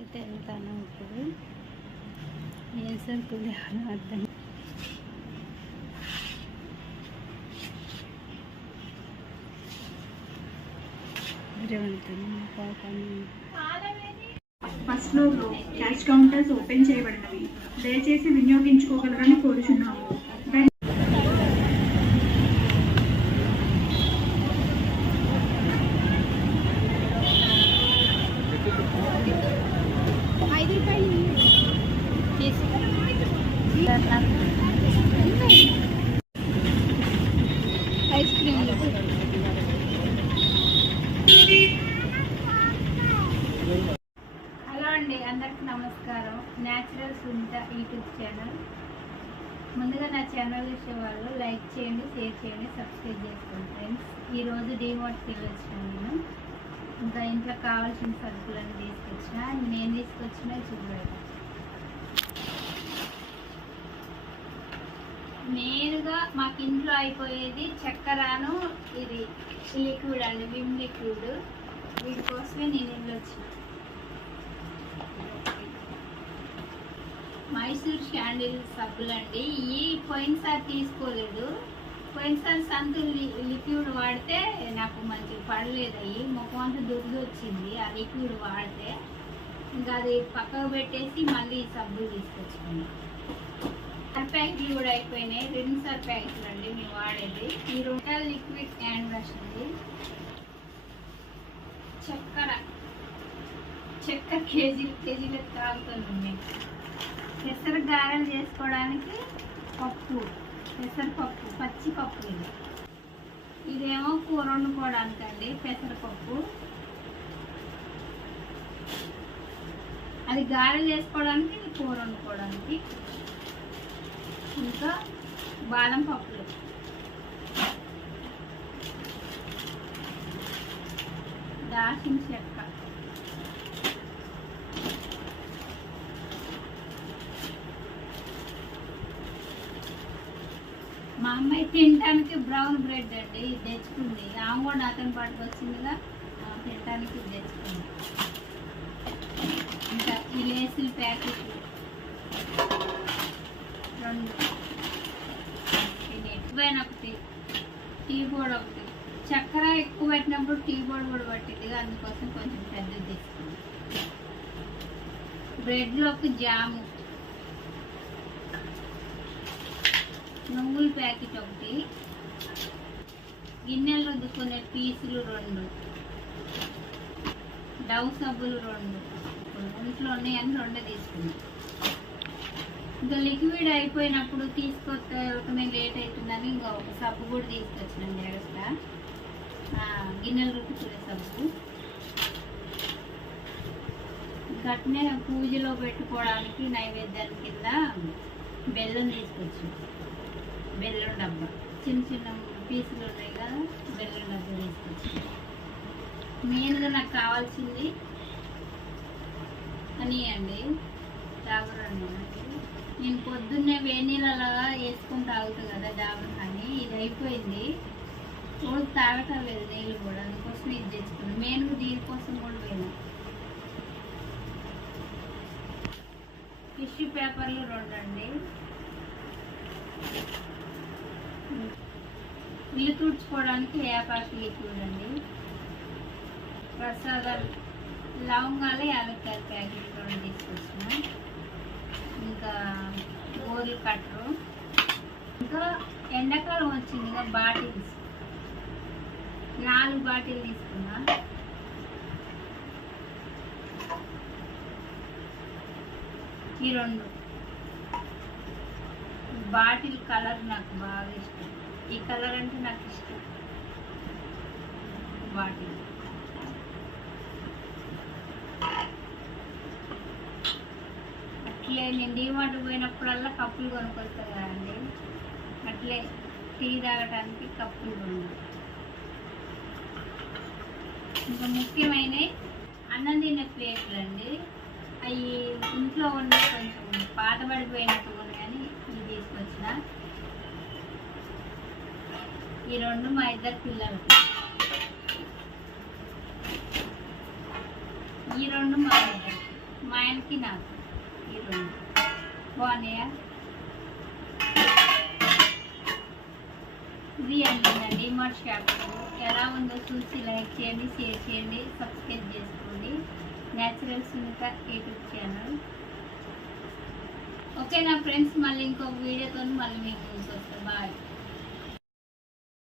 అయితే వెళ్తాను ఇప్పుడు ఏం సరుకులు అర్థం ఫస్ట్ ఫ్లోర్లో క్యాష్ కౌంటర్స్ ఓపెన్ చేయబడినవి. దయచేసి వినియోగించుకోగలరని కోరుచున్నాము. ఐస్ క్రీమ్ హలో అండి, అందరికి నమస్కారం. Natural Sunitha YouTube channel. ముందుగా నా ఛానల్ చూసే వాళ్ళు లైక్ చేయండి, షేర్ చేయండి, సబ్స్క్రైబ్ చేసుకోండి ఫ్రెండ్స్. ఈరోజు డీమార్ట్కి వెళ్ళొచ్చాను నేను. ఇంకా ఇంట్లో కావాల్సిన సరుకులన్నీ తీసుకొచ్చిన. నేను తీసుకొచ్చిన చూడండి. మెయిన్గా మాకు ఇంట్లో అయిపోయేది చక్కెరను ఇది లిక్విడ్ అండి, విమ్ లిక్విడ్. వీటి కోసమే నేను ఇల్లు వచ్చిన. మైసూర్ శాండిల్ సబ్బులు అండి. ఈ పోయినసారి తీసుకోలేదు. పోయినసారి సంతు లిక్విడ్ వాడితే నాకు మంచిగా పడలేదు. అయ్యి ముఖం అంతా దుర్ది వచ్చింది ఆ లిక్విడ్ వాడితే. ఇంకా అది పక్కకు పెట్టేసి మళ్ళీ సబ్బులు తీసుకొచ్చుకున్నాం. ప్యాకెట్లు కూడా అయిపోయినాయి. 2 సార్ ప్యాకెట్లు అండి మేము వాడేది. ఈ 2 లిక్విడ్ హ్యాండ్ వాష్ అండి. చక్కెర కేజీలకు తాగుతున్నాం. పెసర గారెలు చేసుకోవడానికి పప్పు, పెసరపప్పు, పచ్చి పప్పు. ఇదేమో కూర వండుకోవడానికి అండి పెసరపప్పు. అది గారెలు చేసుకోవడానికి, ఇది కూర వండుకోవడానికి. ఇంకా బాదం పప్పులు, దాల్చిన చెక్క, మా అమ్మాయి తినడానికి బ్రౌన్ బ్రెడ్ అండి ఇది తెచ్చుకుంది. ఆమె కూడా నాతో పాటుకు వచ్చిందిగా, తినడానికి ఇది తెచ్చుకుంది. ఇంకా ఈ లేసుల ప్యాకెట్లు 2, ఒకటి, టీ బోర్డ్ ఒకటి. చక్కెర ఎక్కువ పెట్టినప్పుడు టీ బోర్డ్ కూడా పట్టింది, అందుకోసం కొంచెం పెద్దది తీసుకుంది. బ్రెడ్లోకి జాము, నువ్వుల ప్యాకెట్ ఒకటి, గిన్నెలు రుద్దుకునే పీసులు 2, డవ్ సబ్బులు 2. ఇంట్లో ఉన్నాయని 2 తీసుకున్నాం. ఇంకా లిక్విడ్ అయిపోయినప్పుడు తీసుకొస్తే లేట్ అవుతుందని ఇంకా ఒక సబ్బు కూడా తీసుకొచ్చినండి ఎక్స్ట్రా. గిన్నెలు రుద్దుకునే సబ్బు. గట్నే పూజలో పెట్టుకోవడానికి నైవేద్యాల కింద బెల్లం తీసుకొచ్చాం. బెల్లం డబ్బా, చిన్న చిన్న పీసులు ఉన్నాయి కదా, బెల్లం డబ్బా తీసుకొచ్చాం. మెయిన్గా నాకు కావాల్సింది అని అండి, డాబర్ అన్నమాట. నేను పొద్దున్నే వేడి నీళ్ళలాగా వేసుకొని తాగుతాను కదా డాబర్ హనీ. ఇది అయిపోయింది, రోజు తాగటం లేదు నీళ్ళు కూడా, అందుకోసం ఇది తెచ్చుకున్నాను. మెయిన్గా దీనికోసం కూడా పోయినా. టిష్యూ పేపర్లు 2 అండి. ఇల్లు తుడుచుకోవడానికి వేపాకు లిక్విడ్ అండి. ప్రసాదాలు లవంగాలు, యాలక్కాయల ప్యాకెట్ 2 తీసుకొచ్చిన. ఇంకా గోర్లు కట్టరు. ఇంకా ఎండాకాలం వచ్చింది ఇంకా బాటిల్స్ 4 బాటిల్ తీసుకున్నా. ఈ 2 బాటిల్ కలర్ నాకు బాగా ఇష్టం. ఈ కలర్ అంటే నాకు ఇష్టం. బాటిల్ అట్లే నేను డీమార్ట్ పోయినప్పుడల్లా కప్పులు కొనుక్కొస్తాను కదండి, అట్లే టీ తాగడానికి కప్పులు కొన్నాను. ఇంకా ముఖ్యమైనవి అన్నం తినే ప్లేట్లు అండి. అవి ఇంట్లో ఉన్న కొంచెం పాతబడిపోయినట్టు కానీ ఇవి తీసుకొచ్చిన. ఈ 2 మా 2 పిల్లలకి, ఈ 2 మా ఆయనకి నాకు ఈ రెండు బాగున్నాయా? ఇది అండి డిమార్ట్ షాపింగ్. ఎలా ఉందో చూసి లైక్ చేయండి, షేర్ చేయండి, సబ్స్క్రైబ్ చేసుకోండి. Natural Sunitha YouTube channel. Okay నా ఫ్రెండ్స్, మళ్ళీ ఇంకొక వీడియోతో మళ్ళీ మీకు వస్తాను. బాయ్.